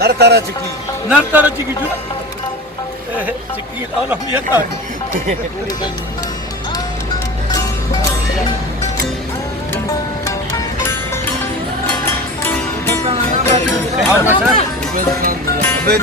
नरतारा चिकली चिकली अबेद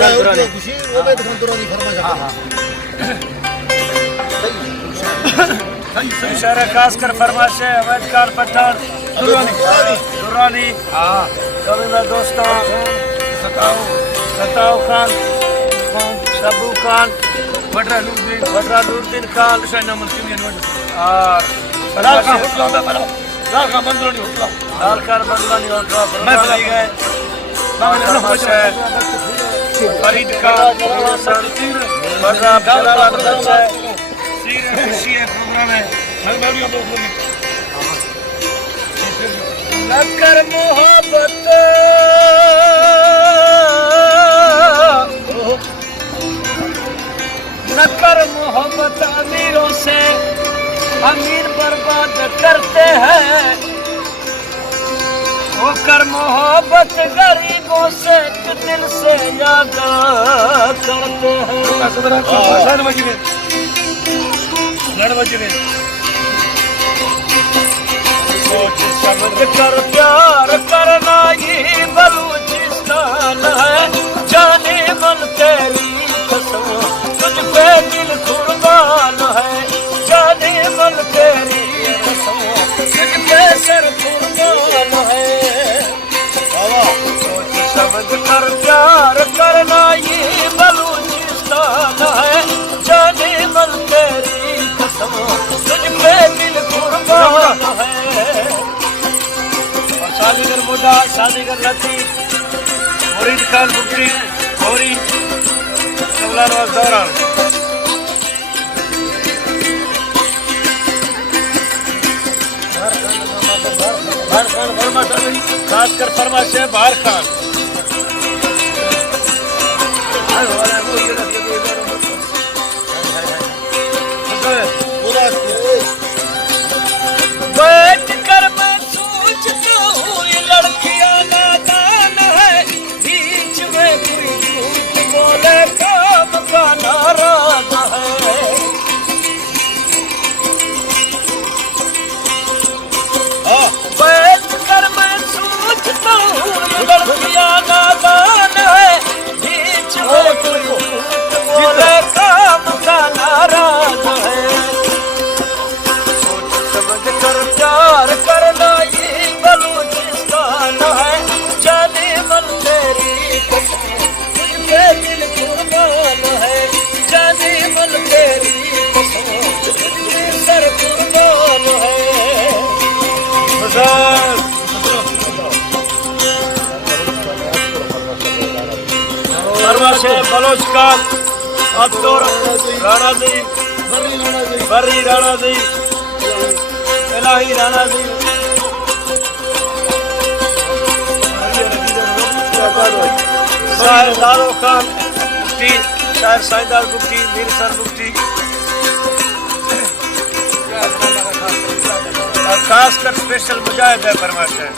खान दुरानी इशारा खास कर फरमाइश है अवैध कार पठान दुरानी कभी मैं दोस्तों सताऊ खान शबू खान बदरालुद्दीन खान लाल खान बंदलानी फरीद खान नकर मोहब्बत अमीरों से अमीर बर्बाद करते हैं, वो कर मोहब्बत गरीबों से दिल से याद करते हैं। सोच समझ कर प्यार करना ये बलूचिस्तान है, जाने मन तेरी कसम तुझ पे दिल कुर्बान है, जाने मन तेरी कसम तुझ पे सर कुर्बान है। सोच समझ कर प्यार करना ये बलूचिस्तान है, जाने मन तेरी कसम तुझ पे दिल कुर्बान है। और शालीगर मुद्दा शालीगर लतीफ मुरीद खान बुकरी गौरी कमलानवाज दौरान खास कर फरमाइश है बाहर खान बैठ कर मैं सोचता हूँ ये लड़कियां नादान है, बीच में कोई झूठ बोले काम का नाराज है। बैठ कर मैं सोचता हूँ ये लड़कियां नादान है, बीच में कोई झूठ बोले काम का नाराज है। सोच समझ कर प्यार करना ये बलूचिस्तान है, जाने मन तेरी कसम तुझ पे दिल कुर्बान है, जाने मन तेरी कसम तुझ पे सर कुर्बान है। फरमाइश बलोच खान अब्दुर राणा जी बर्री राणा जी इलाही राणा जी शायर दारो खान मुफ्ती शायर साइदार मुफ्ती मीर सर मुफ्ती और खास कर स्पेशल मुजाहिद है फरमाइश है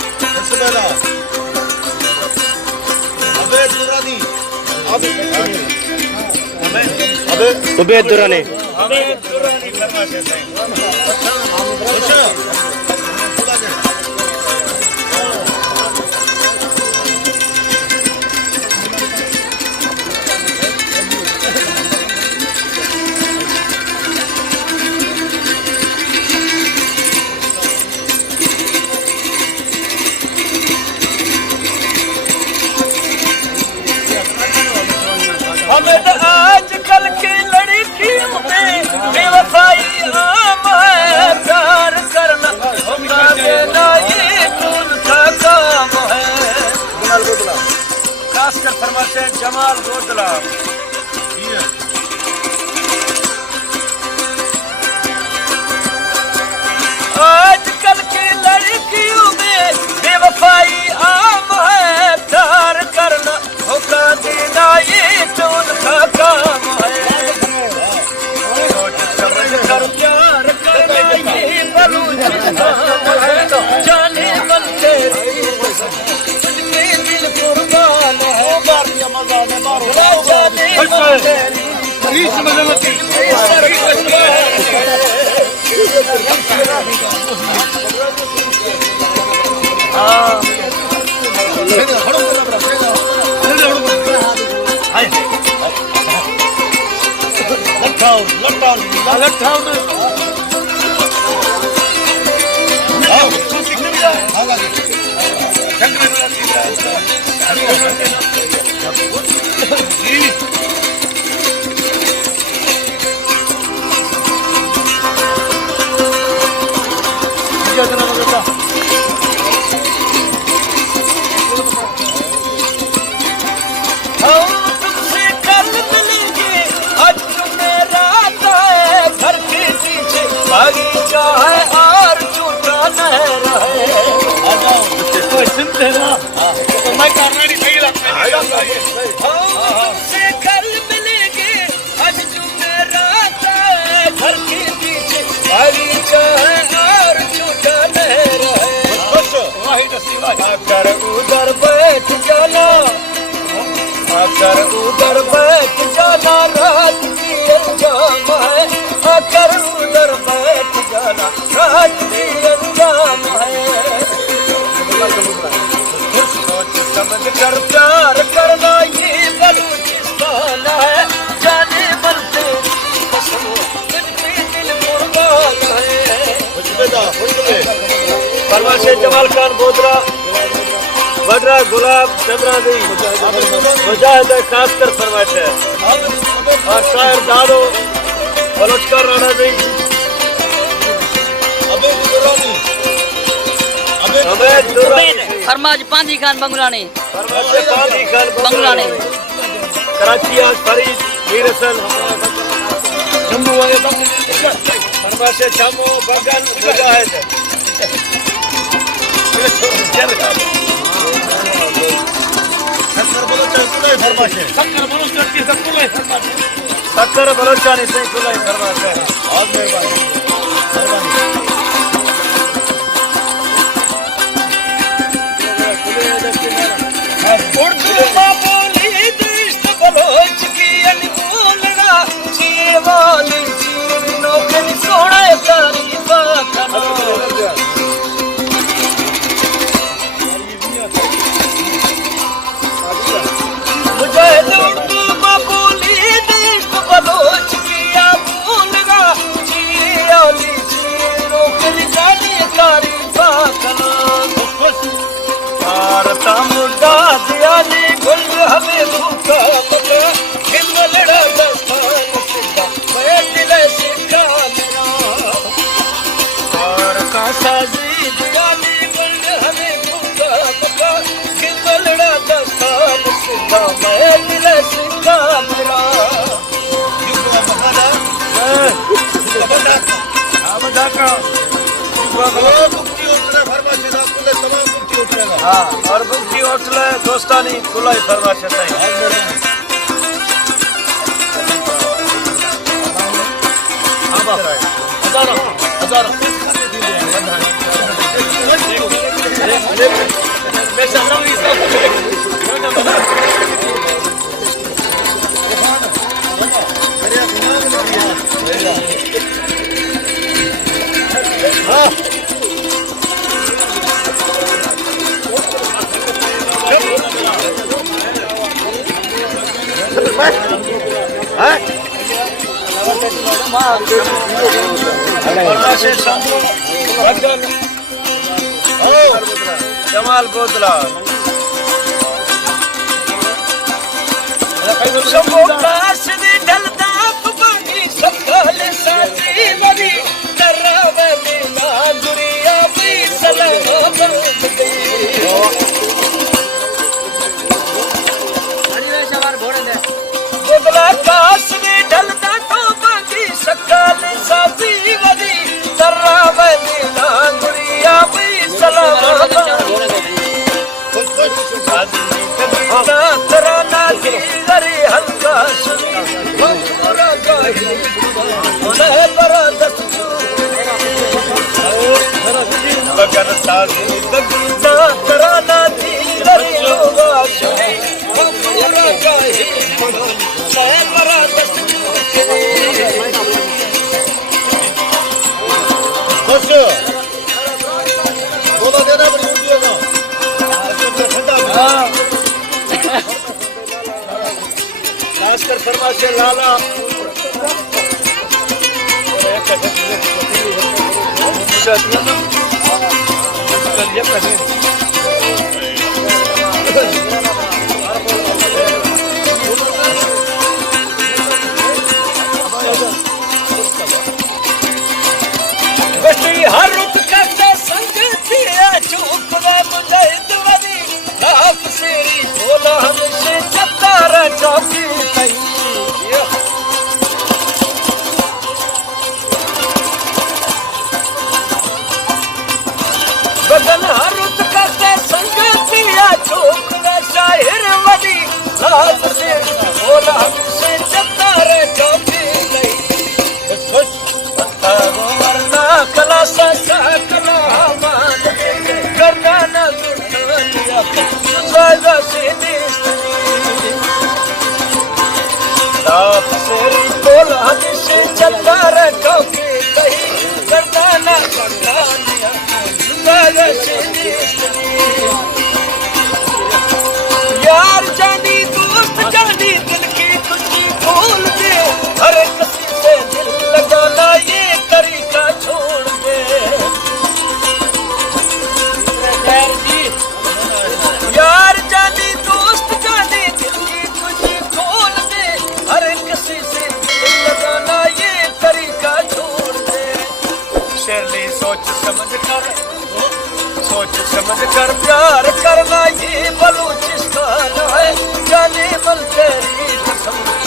उबैद दुरानी फरमाइश है। हमें तो आजकल की लड़कियों में बेवफाई आम है, प्यार करना धोखा देना ये उनका काम है। खास कर फरमाइश है जमाल गोदला आजकल की लड़कियों में बेवफाई आम रीस मजमती तुमसे कल मिलेंगे, आज तुम्हें रात है, घर के पीछे बगीचा है और झूठा नहर है। सुनते हैं ना तो मैं करना सही लगता है। तुमसे कल मिलेंगे, आज तुम्हें रात है, घर के पीछे बगीचा है और झूठा नहर है। अगर उधर बैठ जाना, अगर उधर बैठ जाना, रात की अंजाम है। अगर उधर बैठ जाना, रात की अंजाम है। सोच समझ कर प्यार करना, ये बलूचिस्तान है। जाने मन तेरी कसम, दिल पे दिल कुर्बान है। फरमाइश जमाल खान बोदरा, वड्रा गुलाब चंद्रा दी मुजाहिद खासकर फरमाइश है। और शायर दादो बलोचकर राणा दी, फरमाज पांदी खान बंगलानी, फरमाइश पांदी खान बंगलानी, कराची आज फरीद मीर हसन, जम्मू वाले फरमाइश शामो बगन मुजाहिद। शक्कर बलोचानी से खुला फरमाइश है। बहुत मेहरबानी। उर्दू बोली दोस्त बलोच की अनमोलगा, चीर वाली चीर नौकरी सोना तारीफा करो। मुजाहिद उर्दू बोली दोस्त बलोच की अनमोलगा, चीर वाली चीर नौकरी तारीफा करो। भारता मुद्दा दियाली गुल हमें भूखा मका, हिमलड़ा दस्तान सिद्धा मैं दिल सिखा मेरा। भारता साजी दियाली गुल हमें भूखा मका, हिमलड़ा दस्तान सिद्धा मैं दिल सिखा मेरा। हाँ और बुक्ति होटल दोस्तानी खुला ही फरमाइश है। जमाल बोतला ढलता बाकी सकल साची मरी करावली ना दुरिया भी सलाम बोतला काश में ढलता तो बाकी सकल साची मरी करावली ना दुरिया भी सलाम तराना की गरी हल्का बगन साजी तराना की गरी होगा शंकर शर्मा से लाला हर रुख करता संग पिया चूकदा मुझे दवदी आप सेरी बोला हमसे चतारा चौकी तई बदन हर रुख करता संग पिया चूकदा शायर वदी आप सेरी बोला हमसे चतारा चौकी तई वरना कला सा कला मान करना न दुनिया सदा से आप से बोल हमसे चलता रे चौकी कहीं करना न दुनिया सदा से यार जानी दोस्त जानी दिल की खुशी भूल दे हर किसी से दिल लगाना ये तरीका छोड़ दे यार जानी दोस्त जानी दिल की खुशी खोल दे हर किसी से दिल लगाना ये तरीका छोड़ दे शेरली सोच समझ कर प्यार करना ये बलूचिस्तान है जाने मन तेरी कसम